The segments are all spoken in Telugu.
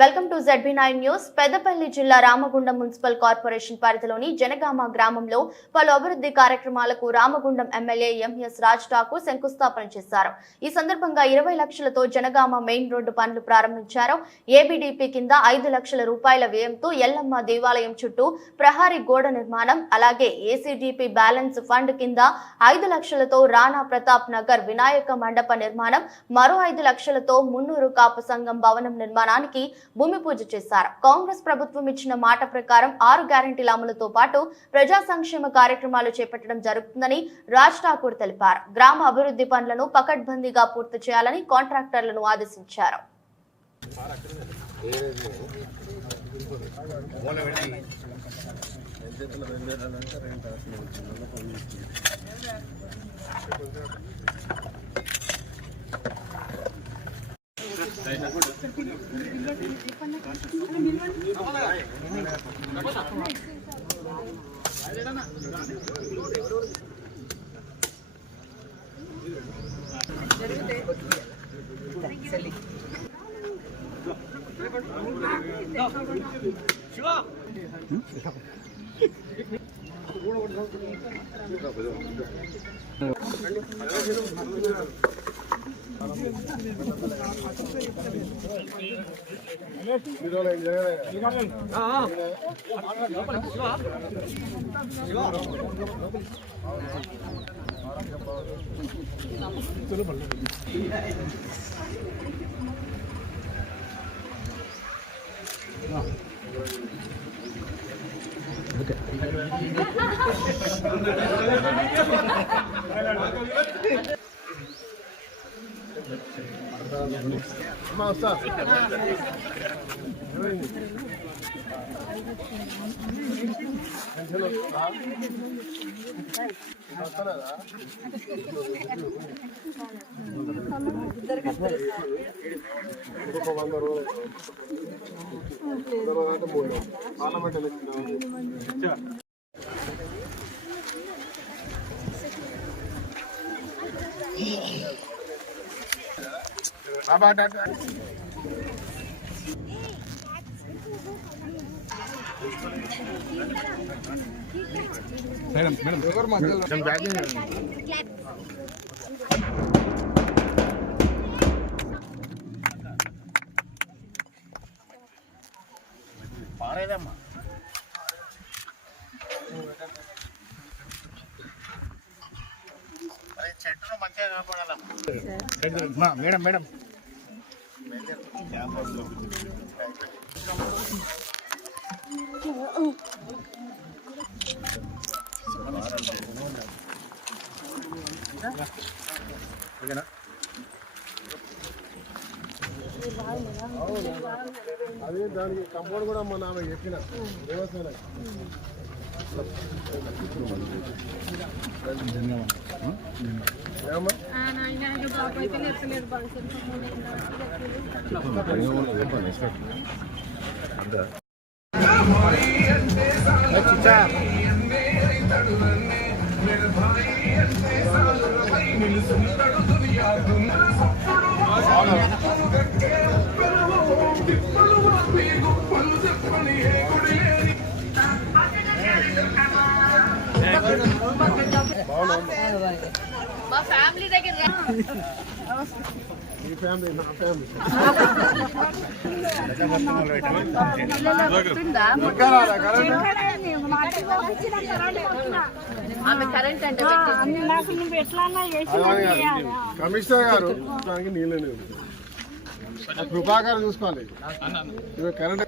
Welcome to ZB9 news. Peddapalli జిల్లా రామగుండం మున్సిపల్ కార్పొరేషన్ పరిధిలోని జనగామ గ్రామంలో పలు అభివృద్ధి కార్యక్రమాలకు రామగుండం ఎమ్మెల్యే ఎంఎస్ రాజ్ ఠాకూర్ శంకుస్థాపన చేశారు. ఈ సందర్భంగా 20 లక్షలతో జనగామ మెయిన్ రోడ్డు పనులు ప్రారంభించారు. ఏబిడిపి కింద 5 లక్షల రూపాయల వ్యయంతో ఎల్లమ్మ దేవాలయం చుట్టూ ప్రహారీ గోడ నిర్మాణం, అలాగే ఏసీడీపీ బ్యాలెన్స్ ఫండ్ కింద 5 లక్షలతో రాణా ప్రతాప్ నగర్ వినాయక మండప నిర్మాణం, మరో 5 లక్షలతో మున్నూరు కాపు సంఘం భవనం నిర్మాణానికి భూమి పూజ చేశారు. కాంగ్రెస్ ప్రభుత్వం ఇచ్చిన మాట ప్రకారం 6 గ్యారెంటీల అమలుతో పాటు ప్రజా సంక్షేమ కార్యక్రమాలు చేపట్టడం జరుగుతుందని రాజ్ ఠాకూర్ తెలిపారు. గ్రామ అభివృద్ధి పనులను పకడ్బందీగా పూర్తి చేయాలని కాంట్రాక్టర్లను ఆదేశించారు. పారేదమ్మా చెట్టును మంచిగా కాపాడాలమ్మా. మేడం మేడం అదే దానికి కంపౌండ్ కూడా మన ఆమె చెప్పిన దేవస్థానం మా ఫ్యామిలీ దగ్గర ఈ ఫ్యామిలీ నా ఫ్యామిలీ కమిషనర్ గారు దానికి నీళ్ళు కృపాకారం చూసుకోవాలి. కరెంట్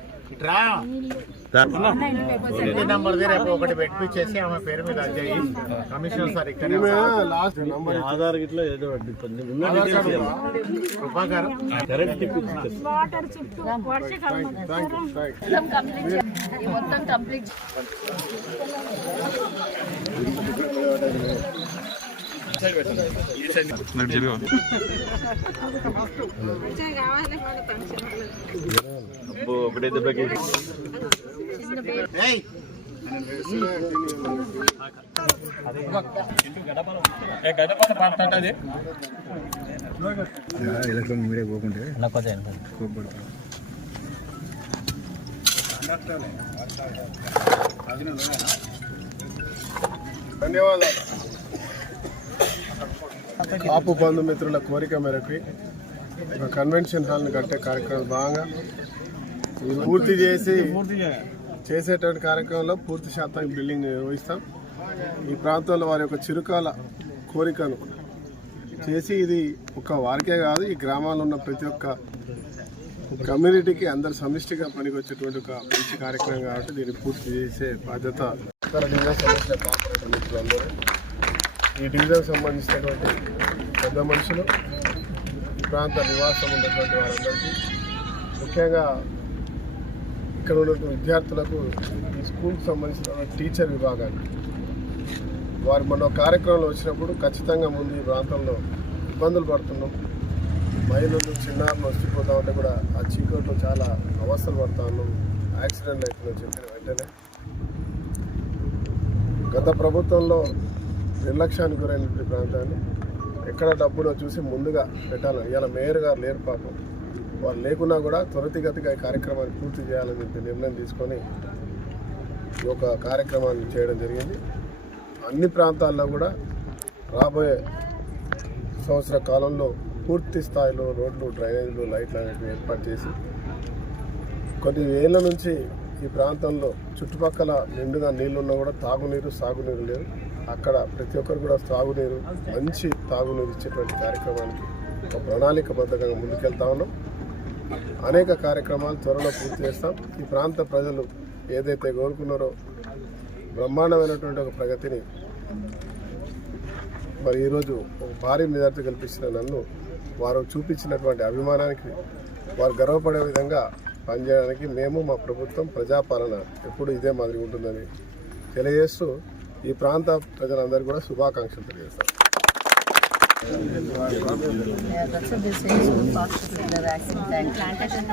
నంబర్ రేపు ఒకటి పెట్టించేసి ఆమె పేరు మీద అజ్జయి కమిషనర్ సార్ ఇక్కడ లాస్ట్ నంబర్ ఆధార్ గిట్లా ఏదో కృపాకారం మొత్తం కంప్లీట్ ఒకటే దెబ్బకి ఎలక్ట్రానిక్ మీడియా పోకుంటే ధన్యవాదాలు. కాపు బంధుమిత్రుల కోరిక మేరకు ఒక కన్వెన్షన్ హాల్ని కట్టే కార్యక్రమం భాగంగా ఇది పూర్తి చేసేటువంటి కార్యక్రమంలో పూర్తి శాతం బిల్డింగ్ నిర్వహిస్తాం. ఈ ప్రాంతంలో వారి యొక్క చిరుకాల కోరికను చేసి ఇది ఒక వారికే కాదు, ఈ గ్రామాల్లో ఉన్న ప్రతి ఒక్క కమ్యూనిటీకి అందరు సమిష్టిగా పనికొచ్చేటువంటి ఒక మంచి కార్యక్రమం కాబట్టి దీన్ని పూర్తి చేసే బాధ్యత ఉత్తర డివిజన్ సంబంధించిన కార్పొరేషన్ మిత్రులందరూ, ఈ డివిజన్ సంబంధించినటువంటి పెద్ద మనుషులు, ఈ ప్రాంత నివాసం ఉన్నటువంటి వారందరికీ, ముఖ్యంగా ఇక్కడ ఉన్నటువంటి విద్యార్థులకు, ఈ స్కూల్కి సంబంధించిన టీచర్ విభాగాన్ని వారు మన కార్యక్రమంలో వచ్చినప్పుడు ఖచ్చితంగా ముందు ఈ ప్రాంతంలో ఇబ్బందులు పడుతున్నాం, మహిళలు చిన్నారులు వచ్చిపోతా ఉంటే కూడా ఆ చీకట్లో చాలా అవస్థలు పడతా ఉన్నాం, యాక్సిడెంట్లు అవుతున్నాం చెప్పిన వెంటనే గత ప్రభుత్వంలో నిర్లక్ష్యానికి గురైనటువంటి ప్రాంతాన్ని ఎక్కడ డబ్బునో చూసి ముందుగా పెట్టాలని ఇవాళ మేయర్ గారు లేరు పాపం, వాళ్ళు లేకున్నా కూడా త్వరితగతిగా ఈ కార్యక్రమాన్ని పూర్తి చేయాలని చెప్పి నిర్ణయం తీసుకొని ఈ యొక్క కార్యక్రమాన్ని చేయడం జరిగింది. అన్ని ప్రాంతాల్లో కూడా రాబోయే సంవత్సర కాలంలో పూర్తి స్థాయిలో రోడ్లు, డ్రైనేజీలు, లైట్లు అనేవి ఏర్పాటు చేసి కొన్ని ఏళ్ళ నుంచి ఈ ప్రాంతంలో చుట్టుపక్కల నిండుగా నీళ్లున్నా కూడా తాగునీరు, సాగునీరు లేవు. అక్కడ ప్రతి ఒక్కరు కూడా తాగునీరు, మంచి తాగునీరు ఇచ్చేటువంటి కార్యక్రమానికి ఒక ప్రణాళికబద్ధంగా ముందుకెళ్తా ఉన్నాం. అనేక కార్యక్రమాలు త్వరలో పూర్తి చేస్తాం. ఈ ప్రాంత ప్రజలు ఏదైతే కోరుకున్నారో బ్రహ్మాండమైనటువంటి ఒక ప్రగతిని మరి ఈరోజు ఒక భారీ మెజార్టీ కల్పించిన నన్ను వారు చూపించినటువంటి అభిమానానికి వారు గర్వపడే విధంగా పనిచేయడానికి మేము, మా ప్రభుత్వం, ప్రజాపాలన ఎప్పుడు ఇదే మాదిరి ఉంటుందని తెలియజేస్తూ ఈ ప్రాంత ప్రజలందరూ కూడా శుభాకాంక్షలు తెలియజేస్తాం. That's what they say, so fast to the vaccine. Plantation